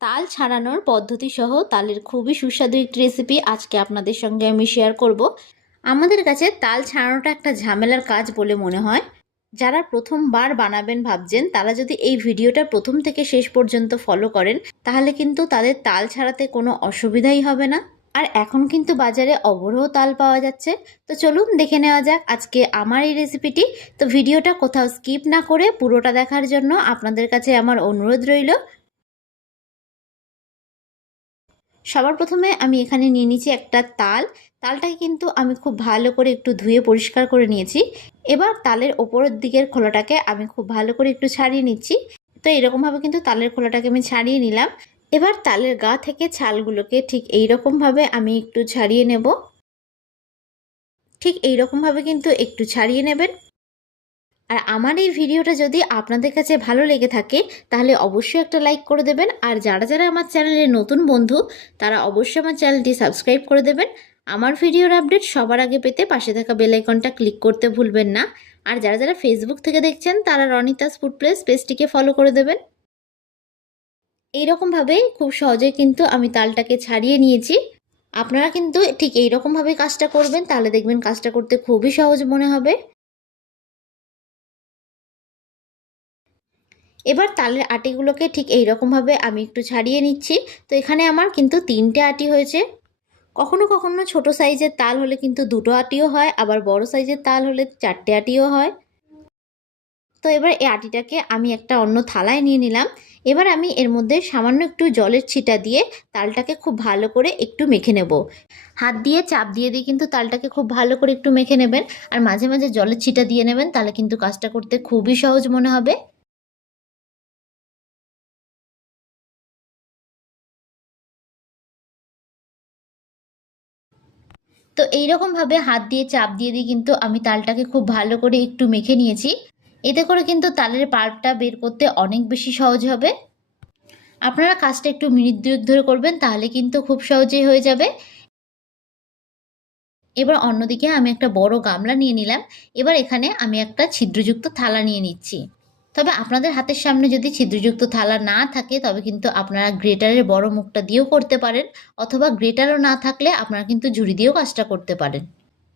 তাল ছাড়ানোর পদ্ধতি সহ তালের খুবই সুস্বাদু একটি রেসিপি আজকে আপনাদের সঙ্গে আমি শেয়ার করব। আমাদের কাছে তাল ছাড়ানোটা একটা ঝামেলার কাজ বলে মনে হয়। যারা প্রথমবার বানাবেন ভাবছেন, তারা যদি এই ভিডিওটা প্রথম থেকে শেষ পর্যন্ত ফলো করেন, তাহলে কিন্তু তাদের তাল ছাড়াতে কোনো অসুবিধাই হবে না। আর এখন কিন্তু বাজারে অবরোহ তাল পাওয়া যাচ্ছে। তো চলুন দেখে নেওয়া যাক আজকে আমার এই রেসিপিটি তো ভিডিওটা কোথাও স্কিপ না করে পুরোটা দেখার জন্য আপনাদের কাছে আমার অনুরোধ রইল। সবার প্রথমে আমি এখানে নিয়ে নিয়েছি একটা তাল। তালটাকে কিন্তু আমি খুব ভালো করে একটু ধুয়ে পরিষ্কার করে নিয়েছি। এবার তালের ওপরের দিকের খোলাটাকে আমি খুব ভালো করে একটু ছাড়িয়ে নিচ্ছি। তো এরকমভাবে কিন্তু তালের খোলাটাকে আমি ছাড়িয়ে নিলাম। এবার তালের গা থেকে ছালগুলোকে ঠিক এই রকমভাবে আমি একটু ছাড়িয়ে নেব। ঠিক এই রকমভাবে কিন্তু একটু ছাড়িয়ে নেবেন। আর আমার এই ভিডিওটা যদি আপনাদের কাছে ভালো লেগে থাকে, তাহলে অবশ্যই একটা লাইক করে দেবেন। আর যারা যারা আমার চ্যানেলের নতুন বন্ধু, তারা অবশ্যই আমার চ্যানেলটি সাবস্ক্রাইব করে দেবেন। আমার ভিডিওর আপডেট সবার আগে পেতে পাশে থাকা বেলাইকনটা ক্লিক করতে ভুলবেন না। আর যারা যারা ফেসবুক থেকে দেখছেন, তারা রনিতাস ফুড প্লেস পেজটিকে ফলো করে দেবেন। এইরকমভাবে খুব সহজেই কিন্তু আমি তালটাকে ছাড়িয়ে নিয়েছি। আপনারা কিন্তু ঠিক এইরকমভাবে কাজটা করবেন, তাহলে দেখবেন কাজটা করতে খুবই সহজ মনে হবে। এবার তালের আটিগুলোকে ঠিক এই রকমভাবে আমি একটু ছাড়িয়ে নিচ্ছি। তো এখানে আমার কিন্তু তিনটে আটি হয়েছে। কখনো কখনো ছোট সাইজের তাল হলে কিন্তু দুটো আটিও হয়, আবার বড় সাইজের তাল হলে চারটে আটিও হয়। তো এবার এই আটিটাকে আমি একটা অন্য থালায় নিয়ে নিলাম। এবার আমি এর মধ্যে সামান্য একটু জলের ছিটা দিয়ে তালটাকে খুব ভালো করে একটু মেখে নেব। হাত দিয়ে চাপ দিয়ে দিয়ে কিন্তু তালটাকে খুব ভালো করে একটু মেখে নেবেন। আর মাঝে মাঝে জলের ছিটা দিয়ে নেবেন, তাহলে কিন্তু কাজটা করতে খুবই সহজ মনে হবে। তো এইরকমভাবে হাত দিয়ে চাপ দিয়ে দিয়ে কিন্তু আমি তালটাকে খুব ভালো করে একটু মেখে নিয়েছি। এতে করে কিন্তু তালের পাল্পটা বের করতে অনেক বেশি সহজ হবে। আপনারা কাজটা একটু মিনিট দুয়েক ধরে করবেন, তাহলে কিন্তু খুব সহজেই হয়ে যাবে। এবার অন্যদিকে আমি একটা বড় গামলা নিয়ে নিলাম। এবার এখানে আমি একটা ছিদ্রযুক্ত থালা নিয়ে নিচ্ছি। তবে আপনাদের হাতের সামনে যদি ছিদ্রযুক্ত থালা না থাকে, তবে কিন্তু আপনারা গ্রেটারের বড় মুখটা দিয়েও করতে পারেন, অথবা গ্রেটারও না থাকলে আপনারা কিন্তু ঝুড়ি দিয়েও কাজটা করতে পারেন।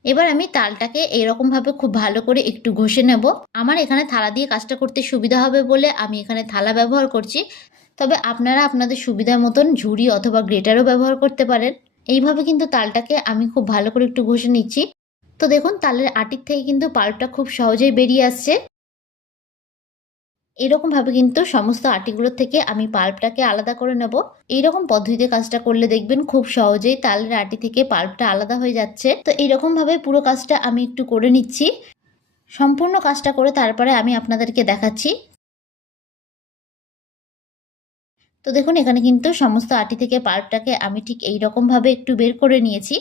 এবার আমি তালটাকে এরকমভাবে খুব ভালো করে একটু ঘষে নেব। আমার এখানে থালা দিয়ে কাজটা করতে সুবিধা হবে বলে আমি এখানে থালা ব্যবহার করছি। তবে আপনারা আপনাদের সুবিধা মতন ঝুড়ি অথবা গ্রেটারও ব্যবহার করতে পারেন। এইভাবে কিন্তু তালটাকে আমি খুব ভালো করে একটু ঘষে নিচ্ছি। তো দেখুন, তালের আটির থেকে কিন্তু পাল্পটা খুব সহজেই বেরিয়ে আসছে। এরকমভাবে কিন্তু সমস্ত আটিগুলোর থেকে আমি পাল্পটাকে আলাদা করে নেব। এইরকম পদ্ধতিতে কাজটা করলে দেখবেন খুব সহজেই তালের আটি থেকে পাল্পটা আলাদা হয়ে যাচ্ছে। তো এইরকমভাবে পুরো কাজটা আমি একটু করে নিচ্ছি। সম্পূর্ণ কাজটা করে তারপরে আমি আপনাদেরকে দেখাচ্ছি। তো দেখুন, এখানে কিন্তু সমস্ত আটি থেকে পাল্পটাকে আমি ঠিক এই রকমভাবে একটু বের করে নিয়েছি।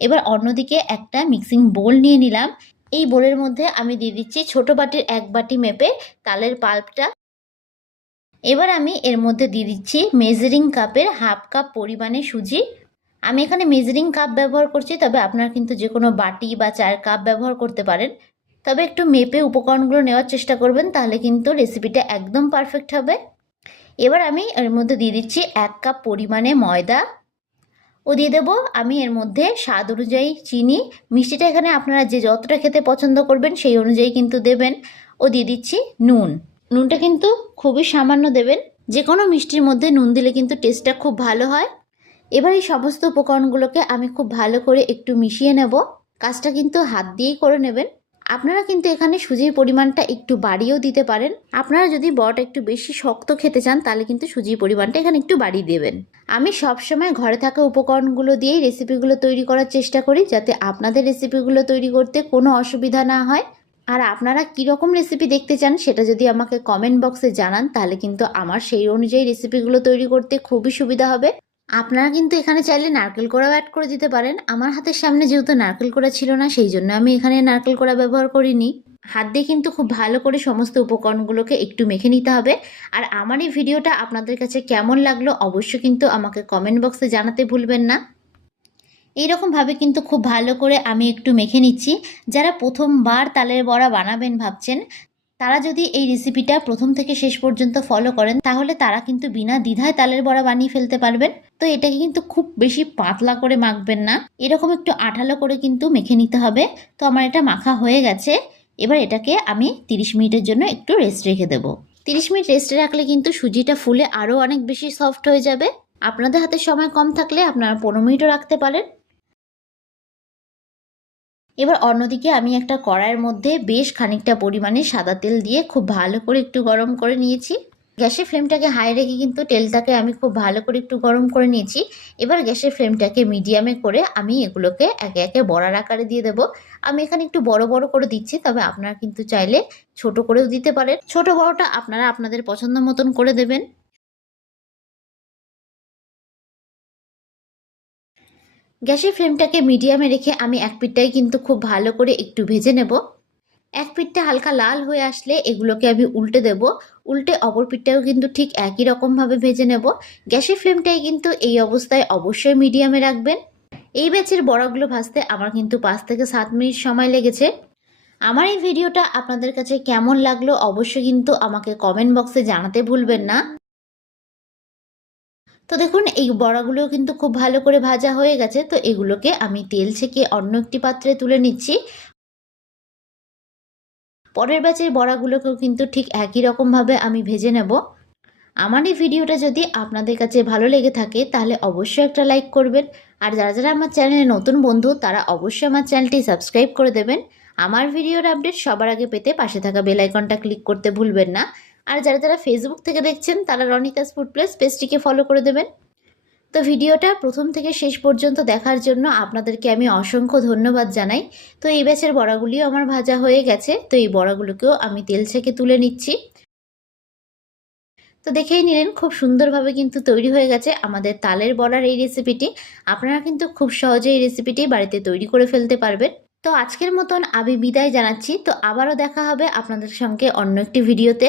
এবার অন্যদিকে একটা মিক্সিং বোল নিয়ে নিলাম। এই বোলের মধ্যে আমি দিয়ে দিচ্ছি ছোট বাটির এক বাটি মেপে তালের পাল্পটা। এবার আমি এর মধ্যে দিয়ে দিচ্ছি মেজারিং কাপের হাফ কাপ পরিমাণে সুজি। আমি এখানে মেজারিং কাপ ব্যবহার করছি, তবে আপনারা কিন্তু যে কোনো বাটি বা চার কাপ ব্যবহার করতে পারেন। তবে একটু মেপে উপকরণগুলো নেওয়ার চেষ্টা করবেন, তাহলে কিন্তু রেসিপিটা একদম পারফেক্ট হবে। এবার আমি এর মধ্যে দিয়ে দিচ্ছি এক কাপ পরিমাণে ময়দা। ও দিয়ে দেবো। আমি এর মধ্যে স্বাদ অনুযায়ী চিনি, মিষ্টিটা এখানে আপনারা যে যতটা খেতে পছন্দ করবেন সেই অনুযায়ী কিন্তু দেবেন। ও দিয়ে দিচ্ছি নুন। নুনটা কিন্তু খুবই সামান্য দেবেন। যে কোনো মিষ্টির মধ্যে নুন দিলে কিন্তু টেস্টটা খুব ভালো হয়। এবার এই সমস্ত উপকরণগুলোকে আমি খুব ভালো করে একটু মিশিয়ে নেব। কাজটা কিন্তু হাত দিয়েই করে নেবেন। আপনারা কিন্তু এখানে সুজির পরিমাণটা একটু বাড়িয়েও দিতে পারেন। আপনারা যদি বড়টা একটু বেশি শক্ত খেতে চান, তাহলে কিন্তু সুজির পরিমাণটা এখানে একটু বাড়িয়ে দেবেন। আমি সবসময় ঘরে থাকা উপকরণগুলো দিয়েই রেসিপিগুলো তৈরি করার চেষ্টা করি, যাতে আপনাদের রেসিপিগুলো তৈরি করতে কোনো অসুবিধা না হয়। আর আপনারা কীরকম রেসিপি দেখতে চান, সেটা যদি আমাকে কমেন্ট বক্সে জানান, তাহলে কিন্তু আমার সেই অনুযায়ী রেসিপিগুলো তৈরি করতে খুবই সুবিধা হবে। আপনারা কিন্তু এখানে চাইলে নারকেল কোড়াও অ্যাড করে দিতে পারেন। আমার হাতের সামনে যেহেতু নারকেল কোড়া ছিল না, সেই জন্য আমি এখানে নারকেল কোড়া ব্যবহার করিনি। হাত দিয়ে কিন্তু খুব ভালো করে সমস্ত উপকরণগুলোকে একটু মেখে নিতে হবে। আর আমার এই ভিডিওটা আপনাদের কাছে কেমন লাগল অবশ্যই কিন্তু আমাকে কমেন্ট বক্সে জানাতে ভুলবেন না। এইরকমভাবে কিন্তু খুব ভালো করে আমি একটু মেখে নিচ্ছি। যারা প্রথমবার তালের বড়া বানাবেন ভাবছেন তারা যদি এই রেসিপিটা প্রথম থেকে শেষ পর্যন্ত ফলো করেন, তাহলে তারা কিন্তু বিনা দ্বিধায় তালের বড়া বানিয়ে ফেলতে পারবেন। তো এটাকে কিন্তু খুব বেশি পাতলা করে মাখবেন না। এরকম একটু আঠালো করে কিন্তু মেখে নিতে হবে। তো আমার এটা মাখা হয়ে গেছে। এবার এটাকে আমি তিরিশ মিনিটের জন্য একটু রেস্ট রেখে দেবো। তিরিশ মিনিট রেস্টে রাখলে কিন্তু সুজিটা ফুলে আরও অনেক বেশি সফট হয়ে যাবে। আপনাদের হাতে সময় কম থাকলে আপনারা পনেরো মিনিটও রাখতে পারেন। এবার অন্যদিকে আমি একটা কড়াইয়ের মধ্যে বেশ খানিকটা পরিমাণে সাদা তেল দিয়ে খুব ভালো করে একটু গরম করে নিয়েছি। গ্যাসের ফ্লেমটাকে হাই রেখে কিন্তু তেলটাকে আমি খুব ভালো করে একটু গরম করে নিয়েছি। এবার গ্যাসের ফ্লেমটাকে মিডিয়ামে করে আমি এগুলোকে একে একে বড়ার আকারে দিয়ে দেবো। আমি এখানে একটু বড় বড় করে দিচ্ছি, তবে আপনারা কিন্তু চাইলে ছোট করেও দিতে পারেন। ছোট বড়টা আপনারা আপনাদের পছন্দ মতন করে দেবেন। গ্যাসের ফ্লেমটাকে মিডিয়ামে রেখে আমি এক পিঠটাই কিন্তু খুব ভালো করে একটু ভেজে নেব। এক পিঠটা হালকা লাল হয়ে আসলে এগুলোকে আমি উল্টে দেব। উল্টে অপর পিঠটাও কিন্তু ঠিক একই রকমভাবে ভেজে নেব। গ্যাসের ফ্লেমটাই কিন্তু এই অবস্থায় অবশ্যই মিডিয়ামে রাখবেন। এই ব্যাচের বড়াগুলো ভাজতে আমার কিন্তু পাঁচ থেকে সাত মিনিট সময় লেগেছে। আমার এই ভিডিওটা আপনাদের কাছে কেমন লাগল অবশ্যই কিন্তু আমাকে কমেন্ট বক্সে জানাতে ভুলবেন না। তো দেখুন, এই বড়াগুলো কিন্তু খুব ভালো করে ভাজা হয়ে গেছে। তো এগুলোকে আমি তেল ছেঁকে অন্য একটি পাত্রে তুলে নিচ্ছি। পরের ব্যাচের বড়াগুলোকেও কিন্তু ঠিক একই রকমভাবে আমি ভেজে নেব। আমার এই ভিডিওটা যদি আপনাদের কাছে ভালো লেগে থাকে, তাহলে অবশ্যই একটা লাইক করবেন। আর যারা যারা আমার চ্যানেলে নতুন বন্ধু, তারা অবশ্যই আমার চ্যানেলটি সাবস্ক্রাইব করে দেবেন। আমার ভিডিওর আপডেট সবার আগে পেতে পাশে থাকা বেল আইকনটা ক্লিক করতে ভুলবেন না। আর যারা যারা ফেসবুক থেকে দেখছেন, তারা রনিকাস ফুড প্লেস পেজটিকে ফলো করে দেবেন। তো ভিডিওটা প্রথম থেকে শেষ পর্যন্ত দেখার জন্য আপনাদেরকে আমি অসংখ্য ধন্যবাদ জানাই। তো এই ব্যাচের বড়াগুলিও আমার ভাজা হয়ে গেছে, তো এই বড়াগুলোকেও আমি তেল ছেঁকে তুলে নিচ্ছি। তো দেখেই নিলেন, খুব সুন্দরভাবে কিন্তু তৈরি হয়ে গেছে আমাদের তালের বড়ার এই রেসিপিটি আপনারা কিন্তু খুব সহজে এই রেসিপিটি বাড়িতে তৈরি করে ফেলতে পারবেন। তো আজকের মতন আমি বিদায় জানাচ্ছি, তো আবারও দেখা হবে আপনাদের সঙ্গে অন্য একটি ভিডিওতে